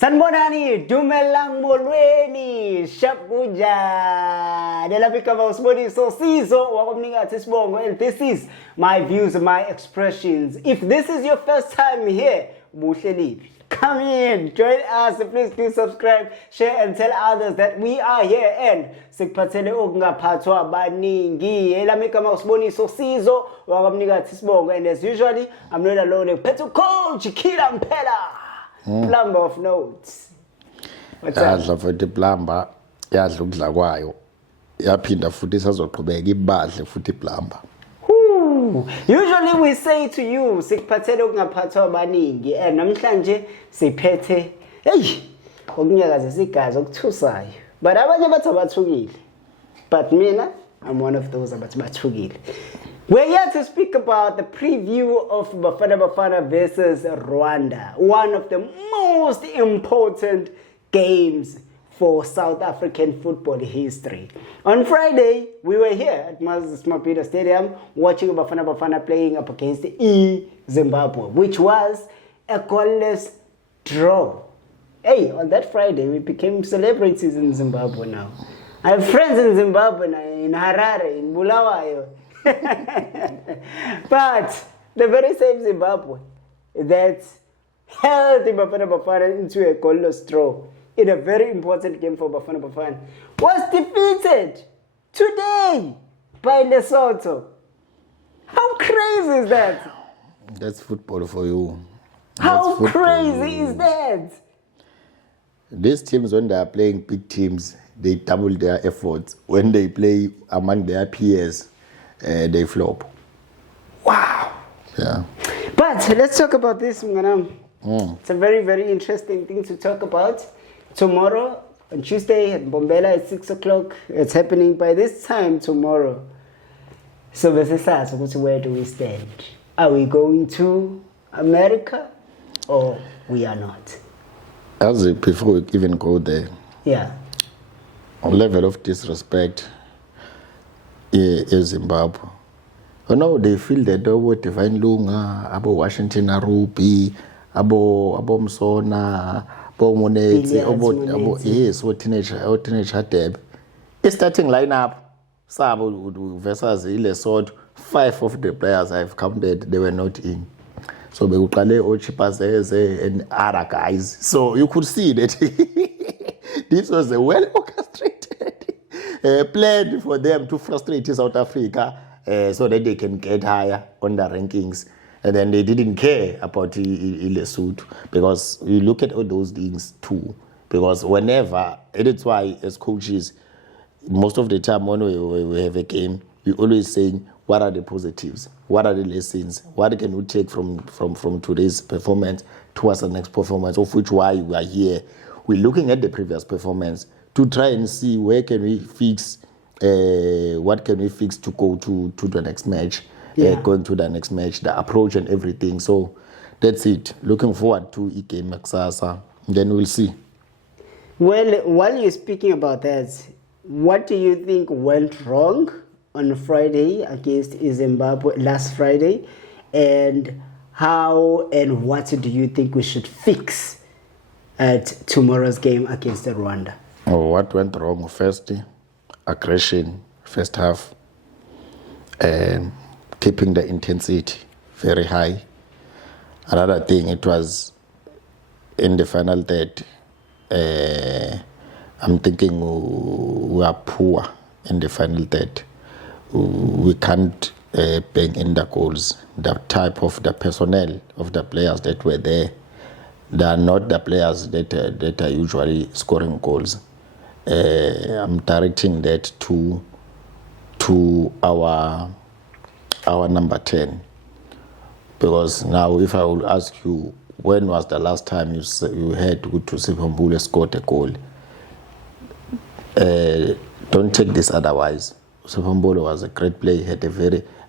Sanibonani, dumelang molweni, shakuja. Nelafika usiboniso sizo wakumnikazi sibongo, and this is my views and my expressions. If this is your first time here, buhleliphi. Come in, join us, please do subscribe, share and tell others that we are here and sikuphathele okungaphathwa abaningi. Elami kama usiboniso sizo wakumnikazi sibongo, and as usually I'm not alone. Pethu coach Kila Mpela. Plumber of notes. Yadla futhi plumber yadla ukudla kwayo yaphinda futhi sazoqhubeka ibadle futhi plumber. Usually we say to you sikuphathele okungaphathwa abaningi and namhlanje siphethe okunyakaza isigazi okuthusayo, but abanye bathi abathukile, but mina I'm one of those abathi bathukile. We're here to speak about the preview of Bafana Bafana versus Rwanda, one of the most important games for South African football history. On Friday, we were here at Moses Mabhida Stadium watching Bafana Bafana playing up against Zimbabwe, which was a goalless draw. Hey, on that Friday, we became celebrities in Zimbabwe now. I have friends in Zimbabwe now, in Harare, in Bulawayo. But the very same Zimbabwe that held the Bafana Bafana into a goalless draw in a very important game for Bafana Bafana was defeated today by Lesotho. How crazy is that? That's football for you. How crazy is that? These teams, when they are playing big teams, they double their efforts. When they play among their peers, they flop. Wow. Yeah. But let's talk about this, Mganam. It's a very, very interesting thing to talk about. Tomorrow, on Tuesday, at Bombela at 6 o'clock, it's happening by this time tomorrow. So where do we stand? Are we going to America or we are not? Before we even go there, yeah, a level of disrespect is Zimbabwe. You know, they feel that Abo Divine Lunga, Abo Washington Arubi, Abo Msona, Abo Monete, Abo yes, what teenage Deb. A starting lineup, Sabo versus Lesotho, 5 of the players I've counted, they were not in. So Beukale, Ochipazeze, and other guys. So you could see that this was a well orchestrated plan for them to frustrate South Africa so that they can get higher on the rankings. And then they didn't care about Lesotho because you look at all those things too. Because whenever, and it's why as coaches, most of the time when we have a game, we always saying, what are the positives? What are the lessons? What can we take from today's performance towards the next performance, of which why we are here? We're looking at the previous performance to try and see where can we fix, what can we fix to go to the next match, going to the next match, the approach and everything. So that's it. Looking forward to game Maksasa. Then we'll see. Well, while you're speaking about that, what do you think went wrong on Friday against Zimbabwe last Friday, and how and what do you think we should fix at tomorrow's game against Rwanda? Oh, what went wrong? First, aggression, first half, keeping the intensity very high. Another thing, it was in the final third. I'm thinking we are poor in the final third. We can't bang in the goals. The type of the personnel of the players that were there, they are not the players that are usually scoring goals. I'm directing that to our number 10, because now if I will ask you, when was the last time you heard Sipho Mbule scored a goal? Don't take this otherwise. Sipho Mbule was a great player. He had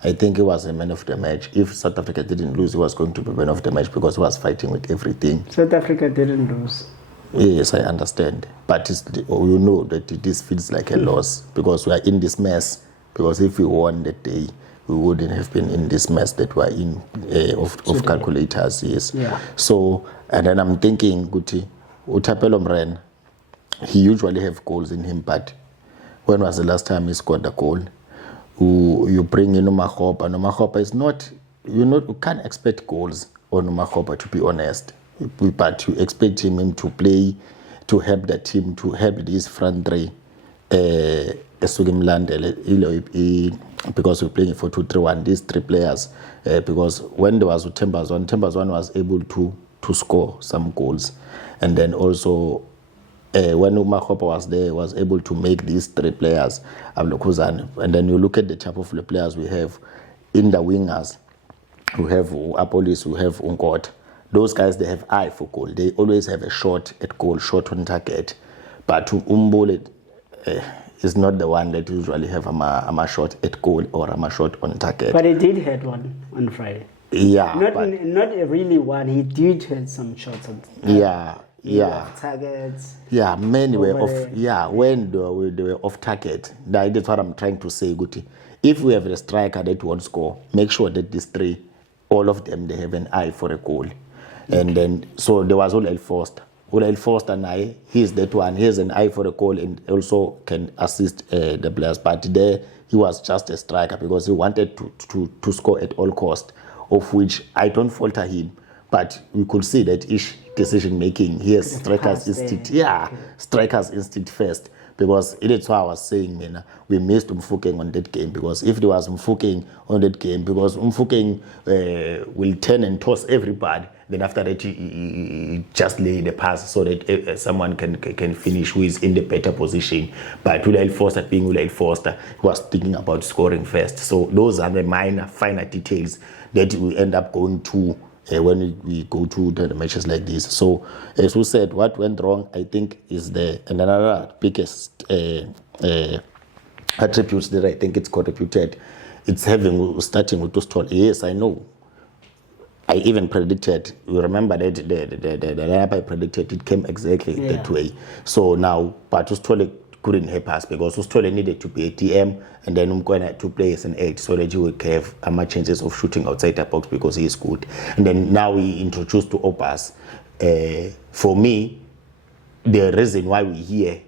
I think he was a man of the match. If South Africa didn't lose, he was going to be man of the match because he was fighting with everything. South Africa didn't lose. Yes, I understand. But you know that this feels like a loss because we are in this mess. Because if we won that day, we wouldn't have been in this mess that we're in of calculators. Yes. Yeah. So, and then I'm thinking, Guti, Utapelo Mren, he usually have goals in him, but when was the last time he scored a goal? You bring in Umahopa. Umahopa is not, you can't expect goals on Umahopa, to be honest. But you expect him to play, to help the team, to help this front three. Because we're playing for 2-3-1, these three players. Because when there was Tembazwan was able to score some goals. And then also, when Umahopa was there, was able to make these three players. And then you look at the type of the players we have in the wingers. We have Apolis, we have Unkot. Those guys, they have eye for goal. They always have a shot at goal, shot on target. But Umbole is not the one that usually have a shot at goal or a shot on target. But he did hit one on Friday. Yeah. Not really one. He did hit some shots on targets. Yeah, many were off. Yeah, when they were off target. That's what I'm trying to say, Guti. If we have a striker that won't score, make sure that these three, all of them, they have an eye for a goal. And then, so there was Ulail Foster. Ulail Foster and he's that one. He has an eye for a goal and also can assist the players. But there, he was just a striker because he wanted to score at all cost, of which I don't falter him. But we could see that each decision making, he has strikers instinct. Yeah, okay. Strikers instinct first. Because it's what I was saying, we missed Mfukeng on that game. Because if there was Mfukeng on that game, because Mfukeng will turn and toss everybody, then after that he just lay the pass so that someone can finish who is in the better position. But Ulail Foster, being Ulail Foster, he was thinking about scoring first. So those are the finer details that we end up going to when we go to the matches like this. So, as we said, what went wrong, I think, is and another biggest attributes that I think it's contributed. It's starting with Tustol. Yes, I know. I even predicted. You remember that the lineup I predicted, it came exactly that way. So now, but Tustol couldn't help us because Ustole needed to be a TM and then Umkwana to play as an 8 so that you would have much chances of shooting outside the box because he is good. And then now we introduced to Opas. For me, the reason why we're here,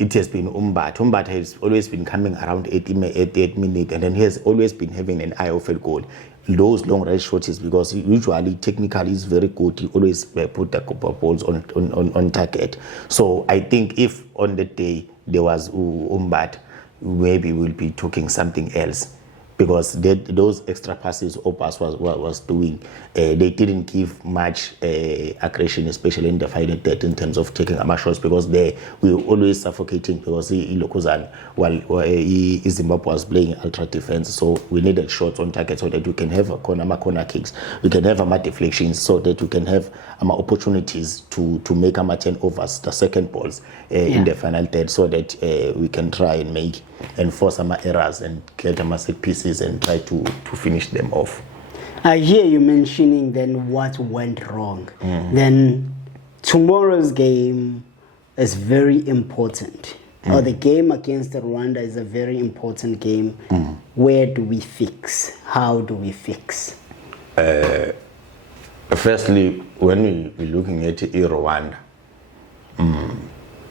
it has been Umbat. Umbat has always been coming around 88 minutes and then he has always been having an eye of a goal. Those long range shots is because he usually technically is very good. He always put the balls on target. So I think if on the day there was Umbat, maybe we'll be talking something else. Because those extra passes Opas was doing, they didn't give much aggression, especially in the final third in terms of taking our shots, because we were always suffocating because Zimbabwe was playing ultra defense, so we needed shots on target so that we can have corner kicks, we can have deflections, so that we can have opportunities to make turnovers, the second balls in the final third, so that we can try and make and force some errors and get them set pieces and try to finish them off. I hear you mentioning then what went wrong. Then tomorrow's game is very important. Or the game against Rwanda is a very important game. Where do we fix? How do we fix? Firstly, when we're looking at Rwanda,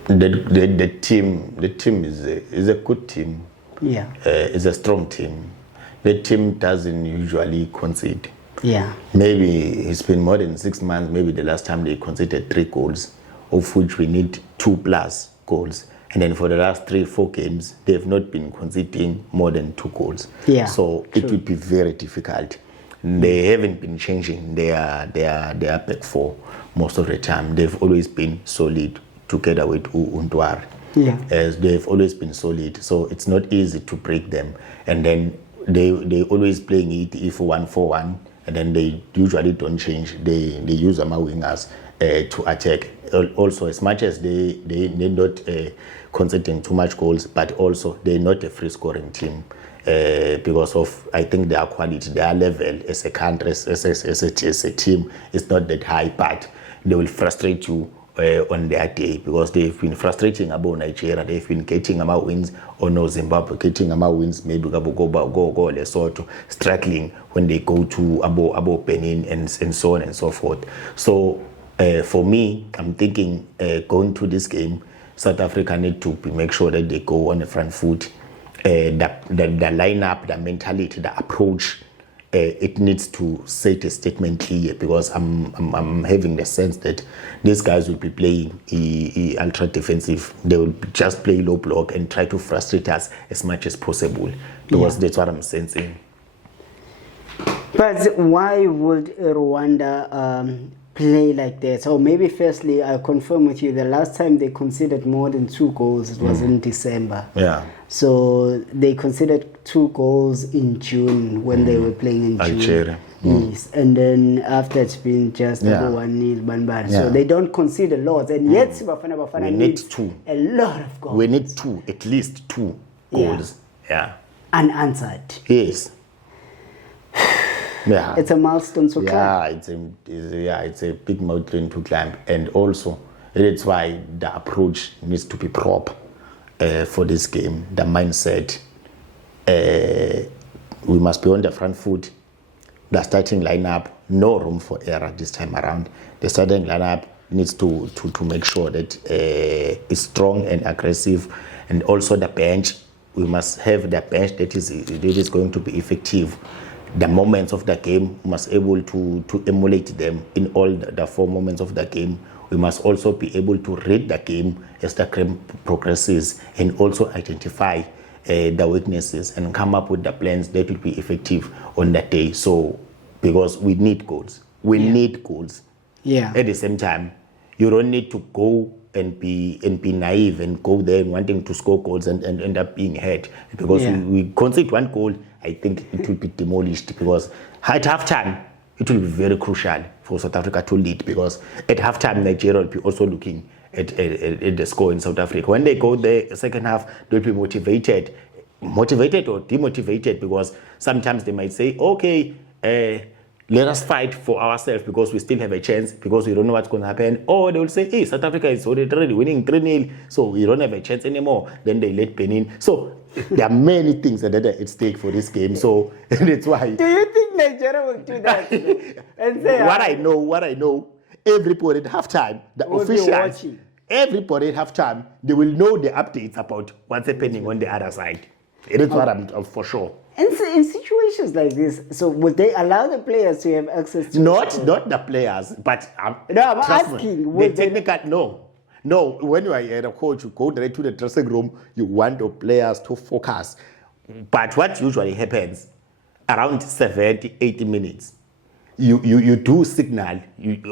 the team is a good team. Yeah. It's a strong team. The team doesn't usually concede. Yeah. Maybe it's been more than 6 months, maybe the last time they conceded 3 goals, of which we need 2+ goals. And then for the last 3-4 games, they've not been conceding more than 2 goals. Yeah. So it would be very difficult. They haven't been changing their back four most of the time. They've always been solid together with Untwari. Yeah. As they've always been solid. So it's not easy to break them. And then they always playing it if 1-4-1, and then they usually don't change. They use them wingers to attack. Also, as much as they're not conceding too much goals, but also they're not a free scoring team because of, I think, their quality, their level as a country, as a team is not that high, but they will frustrate you on their day, because they've been frustrating about Nigeria. They've been getting about wins, or no, Zimbabwe getting about wins, maybe go Lesotho, struggling when they go to about Benin and so on and so forth. So For me, I'm thinking going to this game, South Africa need to make sure that they go on the front foot. The lineup, the mentality, the approach, it needs to set a statement clear, because I'm having the sense that these guys will be playing ultra defensive. They will just play low block and try to frustrate us as much as possible, because that's what I'm sensing. But why would Rwanda play like that? So maybe firstly, I'll confirm with you, the last time they conceded more than 2 goals, it was in December. Yeah. So they conceded 2 goals in June when they were playing in June. Algeria. Yes, and then after it's been just 1-0 Banban. So they don't concede a lot, and yet Bafana We need 2. A lot of goals. We need 2, at least 2 goals. Yeah. Unanswered. Yes. Yeah. It's a milestone to climb. It's a big mountain to climb, and also that's why the approach needs to be proper for this game. The mindset, we must be on the front foot. The starting lineup, no room for error this time around. The starting lineup needs to make sure that it's strong and aggressive, and also the bench. We must have the bench that is going to be effective. The moments of the game, we must be able to emulate them in all the 4 moments of the game. We must also be able to read the game as the game progresses, and also identify the weaknesses and come up with the plans that will be effective on that day. So, because we need goals. We need goals. Yeah. At the same time, you don't need to go and be naive and go there wanting to score goals and end up being hurt. Because we concede 1 goal, I think it will be demolished, because at halftime, it will be very crucial for South Africa to lead, because at halftime, Nigeria will be also looking at the score in South Africa. When they go there, second half, they'll be motivated or demotivated, because sometimes they might say, okay, let us fight for ourselves because we still have a chance, because we don't know what's going to happen. Or they will say, hey, South Africa is already winning 3-0, so we don't have a chance anymore. Then they let Benin. So there are many things that are at stake for this game. So that's why. Do you think Nigeria will do that? And say, what I know, everybody at halftime, the officials, everybody at halftime, they will know the updates about what's happening on the other side. It is what I'm for sure. And so in situations like this, so would they allow the players to have access to not the players, but I'm asking. The technical, no. When you are a coach, you go direct to the dressing room. You want your players to focus. But what usually happens around 70, 80 minutes, you do signal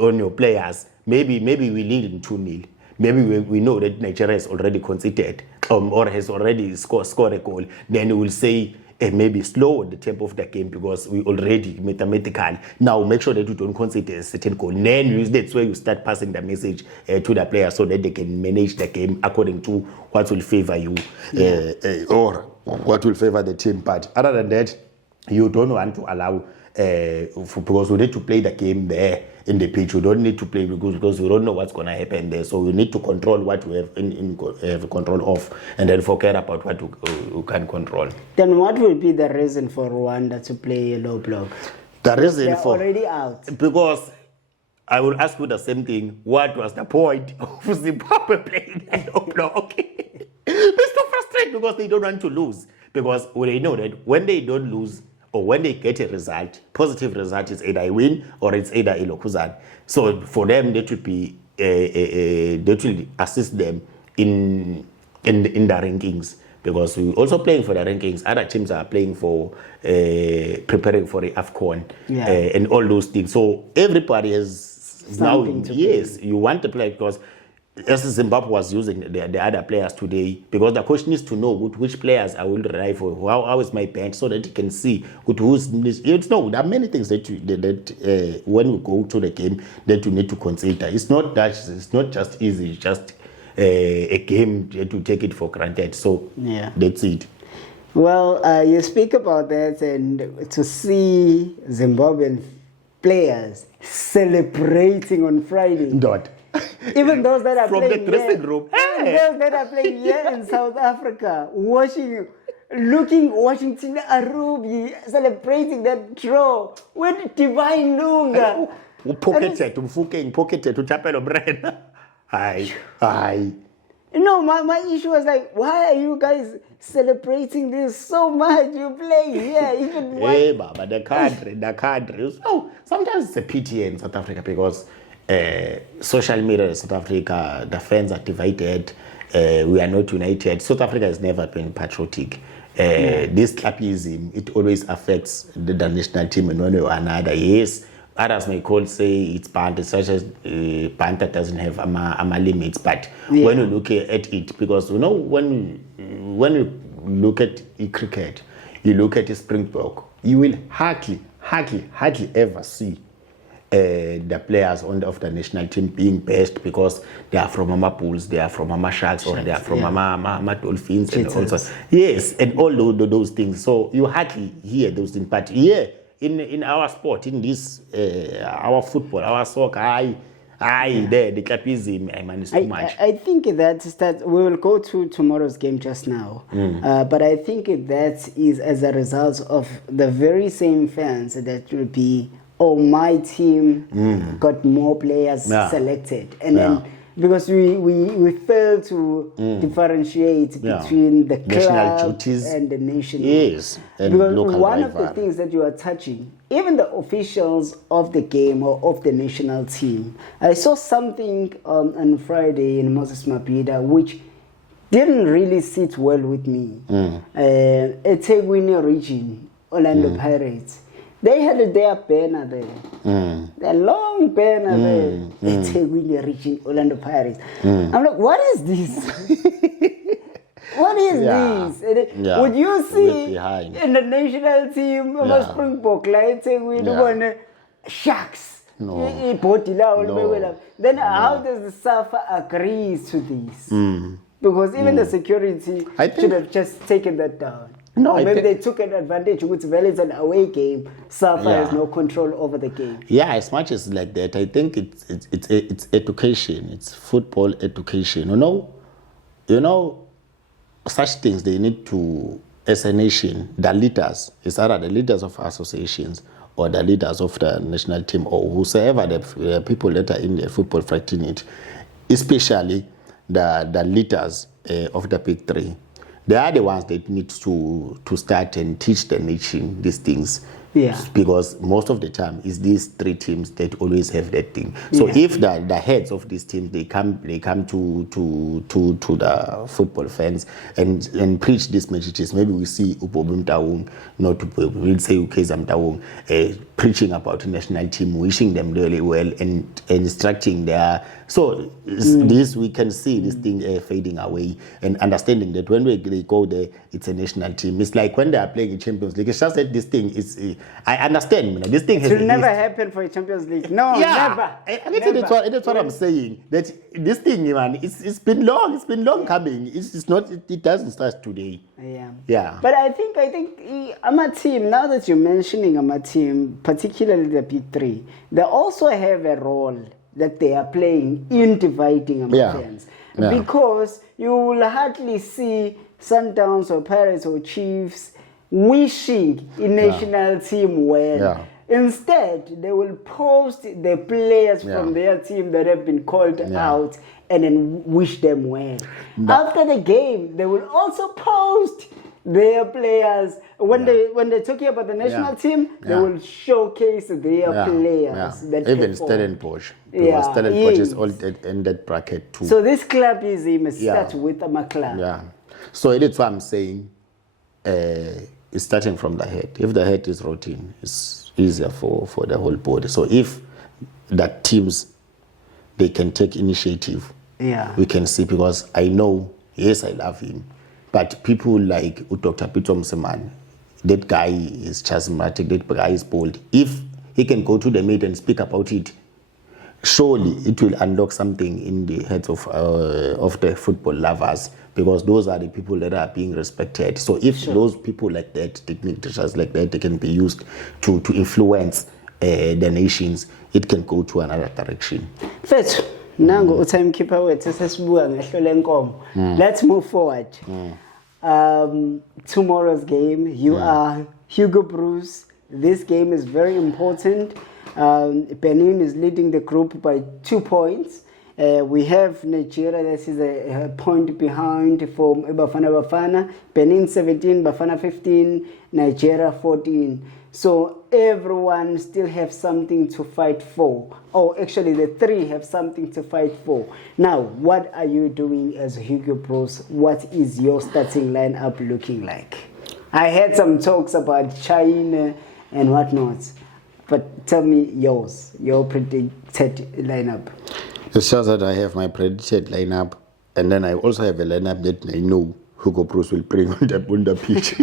on your players. Maybe we lead in 2-0. Maybe we know that Nigeria has already conceded or has already scored a goal. Then you will say, maybe slow the tempo of the game, because we already mathematical. Now make sure that you don't concede a certain goal. Then that's where you start passing the message to the players, so that they can manage the game according to what will favor you or what will favor the team. But other than that, you don't want to allow because we need to play the game there in the pitch. You don't need to play because you don't know what's going to happen there. So you need to control what you have control of, and then forget about what you can control. Then what will be the reason for Rwanda to play a low block? The reason They're for already out. Because I will ask you the same thing. What was the point of Zimbabwe playing a low block? They're so frustrated because they don't want to lose. Because they know that when they don't lose, or when they get a result, positive result, is either a win or it's either a Lokuzan. So for them, that would be that will assist them in the rankings, because we also playing for the rankings. Other teams are playing for preparing for the AFCON and all those things. So everybody has something now. Yes, you want to play, because as Zimbabwe was using the other players today, because the coach needs to know which players I will rely for, how is my bench, so that he can see who's. There are many things that when we go to the game that you need to consider. It's not just easy. It's just a game to take it for granted. So that's it. Well, you speak about that, and to see Zimbabwean players celebrating on Friday. Even those that are from playing the dressing room. Those that are playing here in South Africa, watching Tina Arubi celebrating that draw with Divine Lunga. upocketed umfukeng pocketed uThapelo Mrena hayi No, my issue was like, why are you guys celebrating this so much? You play here, even hey baba the country so sometimes it's a pity in South Africa because social media in South Africa, the fans are divided, we are not united. South Africa has never been patriotic. This clubism, it always affects the national team in one way or another. Yes, others may say it's banter, such as banter doesn't have limits. But when you look at it, because you know when you look at cricket, you look at the Springbok, you will hardly ever see the players of the national team being bashed because they are from Mama Bulls, they are from Mama Sharks, or they are from Mama Dolphins, and also yes, and all those things. So you hardly hear those things. But here in our sport, in this our football, our soccer, the clubism, man, is too much. I think that we will go to tomorrow's game just now, but I think that is as a result of the very same fans that will be. Oh, my team got more players selected, and then because we fail to differentiate between the national club duties and the national. Yes, and because local one rival. of the things that you are touching, even the officials of the game or of the national team, I saw something on Friday in Moses Mabhida which didn't really sit well with me. eThekwini region, Orlando Pirates. They had their banner there, their long banner there, eThekwini region, Orlando Pirates. I'm like, what is this? What is this? And would you see in the national team of a Springbok like eThekwini, Sharks? No. Then how does the SAFA agree to this? Because even the security should have just taken that down. No, or maybe they took an advantage which it's an away game. SAFA has no control over the game. Yeah, as much as like that, I think it's education. It's football education. You know, such things they need to, as a nation, the leaders, it's either the leaders of associations or the leaders of the national team or whosoever the people that are in the football fraternity, especially the leaders of the big three. They are the ones that need to start and teach the nation these things. Yeah. Because most of the time it's these three teams that always have that thing. So if the heads of these teams they come to the football fans and preach these messages, maybe we see Upobim Taung, we'll say Ukeza Mtaung, preaching about the national team, wishing them really well and instructing their. So this we can see this thing fading away and understanding that when they go there, it's a national team. It's like when they are playing in Champions League. It's just that this thing is. I understand, this thing has. It will never happen for a Champions League. No, never. That's what I'm saying. That this thing, man, it's been long. It's been long coming. It's not. It doesn't start today. Yeah. But I think Ama team. Now that you're mentioning Ama team, particularly the big three, they also have a role that they are playing in dividing Americans. Because you will hardly see Sundowns or Pirates or Chiefs wishing a national team well. Instead, they will post the players from their team that have been called out and then wish them well. After the game, they will also post their players. When they're talking about the national team, they will showcase their players. That even Stellenbosch. Because Stellenbosch is all in that bracket too. So this clubism starts with a club. Yeah. So it is what I'm saying. It's starting from the head. If the head is rotten, it's easier for the whole body. So if the teams, they can take initiative, we can see, because I know, yes, I love him, but people like Dr. Peter Mseman, that guy is charismatic, that guy is bold. If he can go to the media and speak about it, surely it will unlock something in the heads of the football lovers, because those are the people that are being respected. So if those people like that, technicians like that, they can be used to influence the nations, it can go to another direction. First, nango timekeeper wethu sesibuka ngehlo lenkomo. Let's move forward. Tomorrow's game, you are Hugo Bruce. This game is very important. Benin is leading the group by 2 points. We have Nigeria, this is a point behind for Bafana. Benin 17, Bafana 15, Nigeria 14. So everyone still have something to fight for. Oh, actually the three have something to fight for. Now, what are you doing as Hugo Bros? What is your starting lineup looking like? I had some talks about China and whatnot, but tell me yours, your predicted lineup. It's just that I have my predicted lineup, and then I also have a lineup that I know Hugo Bros will bring on the pitch.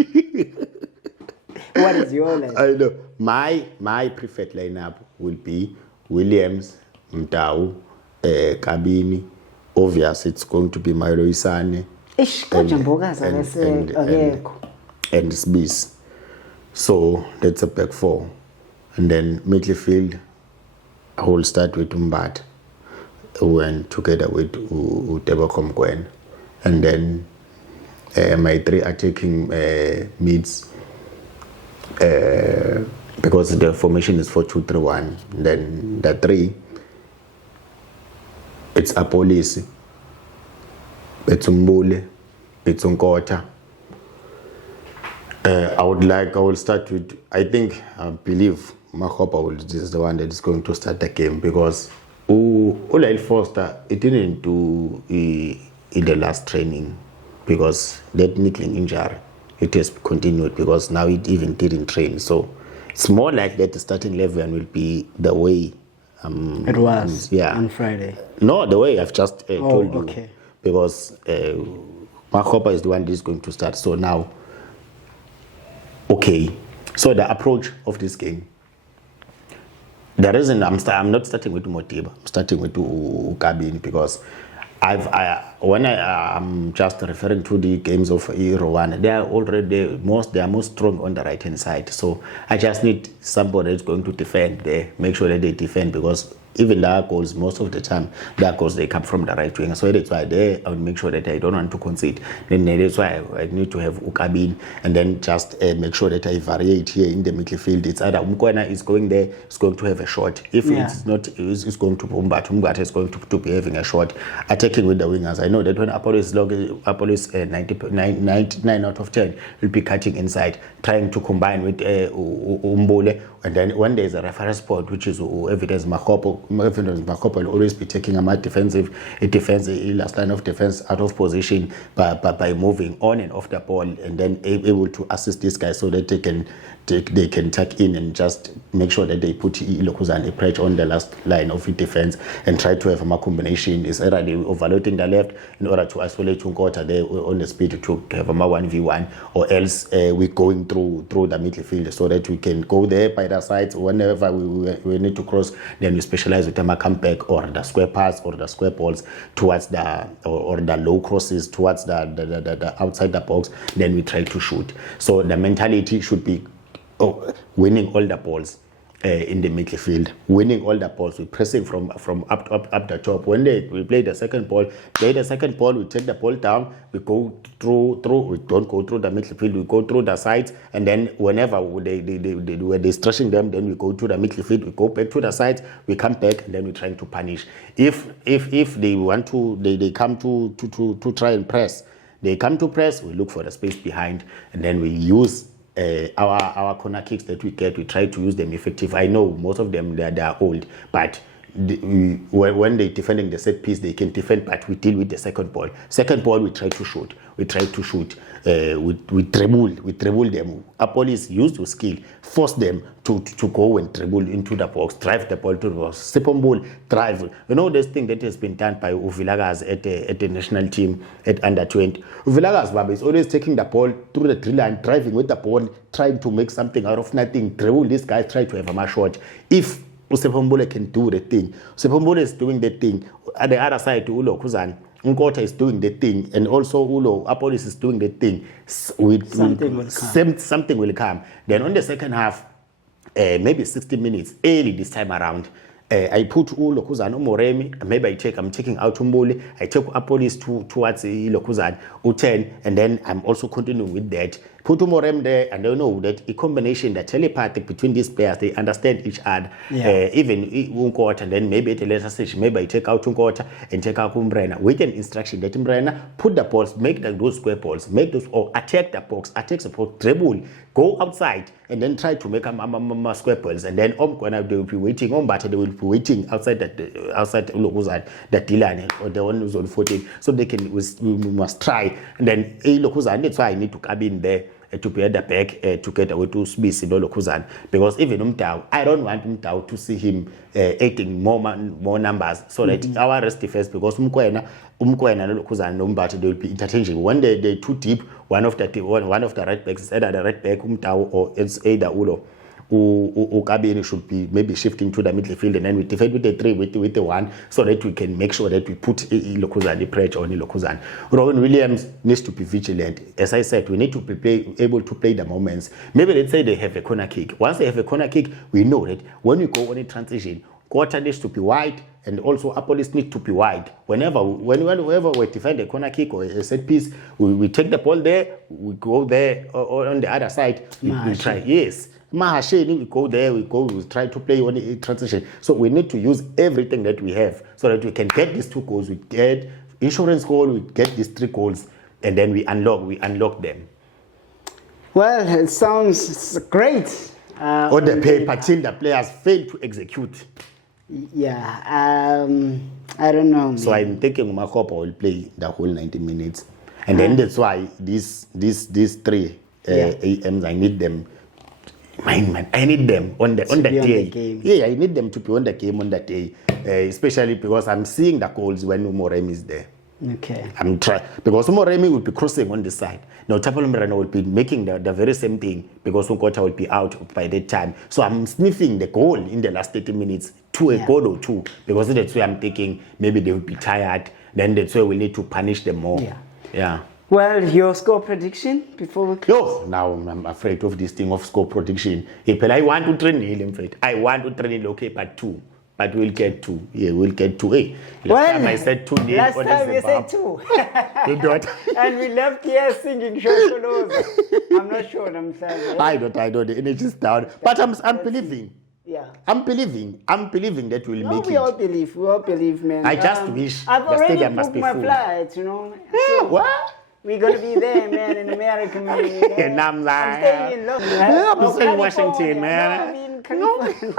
What is your lineup? I know. My preferred lineup will be Williams, Mtau, Kabini. Obviously, it's going to be Milo Isane. And Smith. So that's a back four. And then midfield, I will start with Mbat, went together with Utebo Gwen. And then my three attacking mids, because the formation is 4-2-3-1. Then the three, it's Apolisi, it's Mbule, it's Nkota. I will start with, I believe Makgopa is the one that is going to start the game, because Olail Foster, it didn't do in the last training, because that niggling injury, it has continued, because now it even didn't train. So it's more like that the starting 11 will be the way it was on Friday. No, the way I've just told you. Okay. Because Makgopa is the one that is going to start. So now, okay, so the approach of this game, the reason I'm not starting with Motiba, I'm starting with Ukabini, because I'm just referring to the games of Rwanda, they are most strong on the right hand side. So I just need somebody that's going to defend there, make sure that they defend, because even their goals, most of the time, their goals, they come from the right wing. So that's why I will make sure that I don't want to concede. Then that's why I need to have Ukabin, and then just make sure that I variate here in the midfield. It's either Mkwena is going there, it's going to have a shot. If it's not, it's going to Umbat is going to be having a shot. Attacking with the wingers. I know that when Apollo's 99 out of 10 will be cutting inside, trying to combine with Umbole. And then when there's a reference spot, which is Evidence Makgopa will always be taking a more defensive, last line of defense out of position by moving on and off the ball, and then able to assist these guys so that they can tuck in and just make sure that they put Ilokuzan Eprech on the last line of defense and try to have a more combination. Is either they overloading the left in order to isolate Nkota there on the speed to have a more 1v1, or else we're going through the midfield so that we can go there by the sides. Whenever we need to cross, then we specialize with a comeback or the square pass or the square balls towards the or the low crosses towards the outside the box. Then we try to shoot. So the mentality should be winning all the balls in the midfield, winning all the balls. We're pressing from up the top. When we play the second ball, we take the ball down, we go through, we don't go through the midfield, we go through the sides, and then whenever they're stretching them, then we go to the midfield, we go back to the sides, we come back, and then we're trying to punish. If they want to, they come to try and press, we look for the space behind, and then we use our corner kicks that we get. We try to use them effective. I know most of them they are old, but when they're defending the set piece, they can defend, but we deal with the second ball. We try to shoot. We dribble them. Police used to skill, force them to go and dribble into the box, drive the ball to the box, second ball, drive. You know this thing that has been done by Uvilagas at the national team at under 20. Uvilagas Baba is always taking the ball through the drill line, driving with the ball, trying to make something out of nothing. Dribble this guy, try to have a match shot. If Usepombole can do the thing, Usepombole is doing the thing. At the other side, Ulo Kuzan, Nkota is doing the thing, and also Ulo Apolis is doing the thing. Something will come. Then on the second half, maybe 60 minutes early this time around, I put uLokhuzana uMoremi, maybe I'm taking out Umbuli, I take Apolis towards Lokhuzana, U10, and then I'm also continuing with that. Put Umorem there, and I know that a combination, that telepathic between these players, they understand each other. Even Unkota, and then maybe at a later stage, maybe I take out Unkota and take out Umbrena with an instruction that Umbrena put the balls, make those square balls, make those, or attack the box, dribble, go outside, and then try to make a square balls, and then they will be waiting but they will be waiting outside Lokuzan, that Dylan or the one who's on 14, so they can we must try, and then Lokuzan, that's why I need to come in there to be at the back together with Usbisi Lokhuzana, because even Umtao, I don't want Umtao to see him adding more numbers, so that our rest defense, because Umkwena and Lokhuzana Umbati, they will be interchanging. When they're too deep, one of the right backs is either the right back Umtao or it's either Ulo. Ukabini should be maybe shifting to the midfield, and then we defend with the 3 with the 1, so that we can make sure that we put Lokhuzana pressure on Lokhuzana. Rowan Williams needs to be vigilant. As I said, we need to be able to play the moments. Maybe let's say they have a corner kick. Once they have a corner kick, we know that when we go on a transition, quarter needs to be wide, and also Apolis needs to be wide. Whenever we defend a corner kick or a set piece, we take the ball there, we go there, or on the other side, we try. Yes. Mahasheni, we go there, we try to play on a transition. So we need to use everything that we have so that we can get these 2 goals, we get insurance goal, we get these 3 goals, and then we unlock them. Well, it sounds great. On the paper, till the players fail to execute. Yeah, I don't know. Man. So I'm thinking Makopa will play the whole 90 minutes. And then that's why these 3 AMs, I need them. I need them on the day. Yeah, I need them to be on the game on that day, especially because I'm seeing the goals when Umoremi is there. Okay. I'm trying, because Umoremi will be crossing on the side. Now Tapalo Mirano will be making the very same thing, because Unkota will be out by that time. So I'm sniffing the goal in the last 30 minutes to a goal or 2, because that's where I'm thinking maybe they will be tired. Then that's where we need to punish them more. Yeah. Well, your score prediction before we close? Now I'm afraid of this thing of score prediction. I want to train him, in fact. I want to train him, okay, but 2. But we'll get 2. Yeah, we'll get 2. Hey, last time I said 2 nil. Last time you said 2. You don't. And we left here singing Shosholoza. I'm not sure, I'm sorry. I don't. The energy is down. But I'm believing. Yeah. I'm believing that we'll make it. We all believe, man. I just wish I've the already stadium must booked be my full. flights, So What? we're going to be there, man, in America, man. And I'm like, I'm staying in London. I'm staying in Washington, man. No, I'm in California.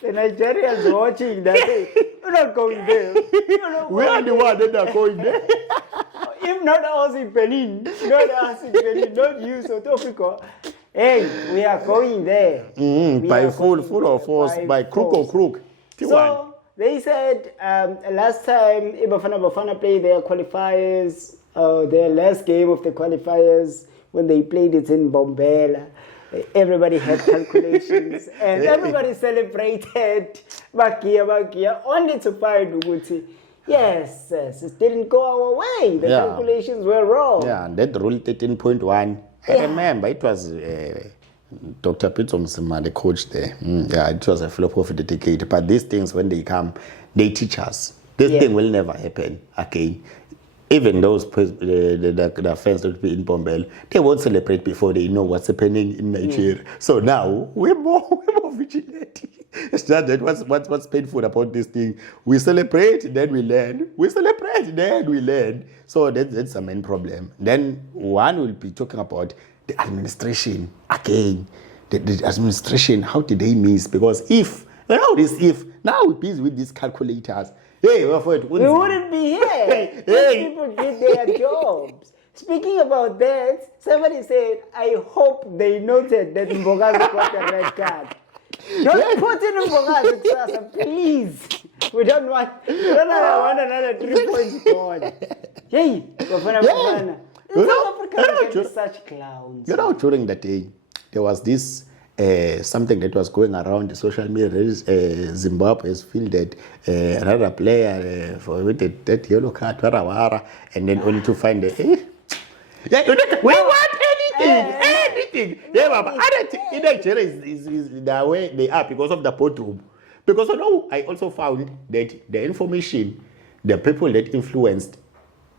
The Nigerians watching that say, you're not going there. We are the one that are going there. If not us in Benin, not you, South Africa. Hey, we are going there. By full of force, by crook or crook. So, they said last time Bafana Bafana played their qualifiers, their last game of the qualifiers, when they played it in Bombela. Everybody had calculations and everybody celebrated. Bakia, only to find Uguti. Yes, it didn't go our way. The calculations were wrong. Yeah, and that rule 13.1. I remember it was Dr. Pitso Msima, the coach there. It was a flop of the decade. But these things, when they come, they teach us. This thing will never happen again. Even those the fans that be in Bombel, they won't celebrate before they know what's happening in Nigeria. So now we're more vigilant. It's just that what's painful about this thing. We celebrate, then we learn. We celebrate, then we learn. So that's the main problem. Then one will be talking about the administration again. The administration, how did they miss? Because now we're busy with these calculators. Hey, we wouldn't be here. People did their jobs. Speaking about that, somebody said, I hope they noted that Mbogazi got a red card. Don't put in Mbogazi, Sasa, please. We don't want another 3 points gone. Hey, Bafana. South Africa can be such clowns. During the day, there was this something that was going around the social media. Zimbabwe has fielded another player with that yellow card, Warawara, and then only to find we want anything. Yeah, Baba. In Nigeria is the way they are because of the boardroom. Because I also found that the information, the people that influenced,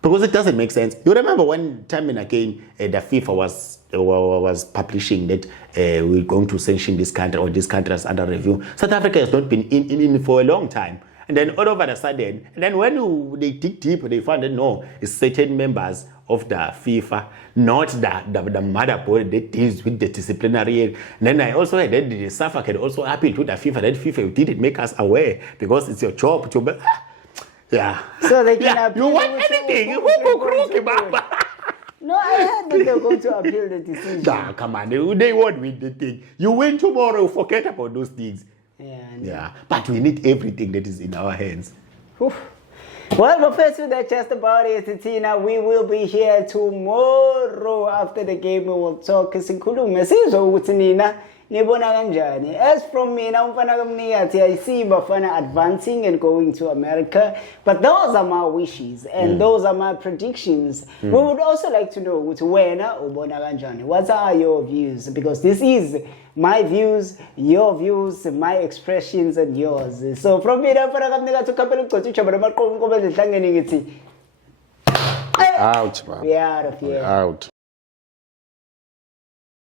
because it doesn't make sense. You remember when time and again the FIFA was publishing that we're going to sanction this country or this country is under review. South Africa has not been in for a long time. And then all of a sudden, and then when they dig deep, they found that no, it's certain members of the FIFA, not the motherboard that deals with the disciplinary. And then I also heard that the SAFA can also appeal to the FIFA that FIFA didn't make us aware because it's your job to. Yeah. So they can yeah. appeal. You want anything? You want Baba. No, I heard that they're going to appeal the decision. Nah, come on. They won't win the thing. You win tomorrow, forget about those things. Yeah. But we need everything that is in our hands. Oof. Well, Professor, that's just about it, Tina. We will be here tomorrow after the game. We will talk. Sikhulume sizwe ukuthi nina nibona kanjani. As from me, umfana kamnikazi, I see Bafana advancing and going to America. But those are my wishes and those are my predictions. We would also like to know ukuthi wena ubona kanjani. What are your views? Because this is my views, your views, my expressions and yours. So from me, umfana kamnikazi ukhaphela ugcotshwa bana maqomo ngoba ezihlangene ngithi Out, man. we are out of here. Out.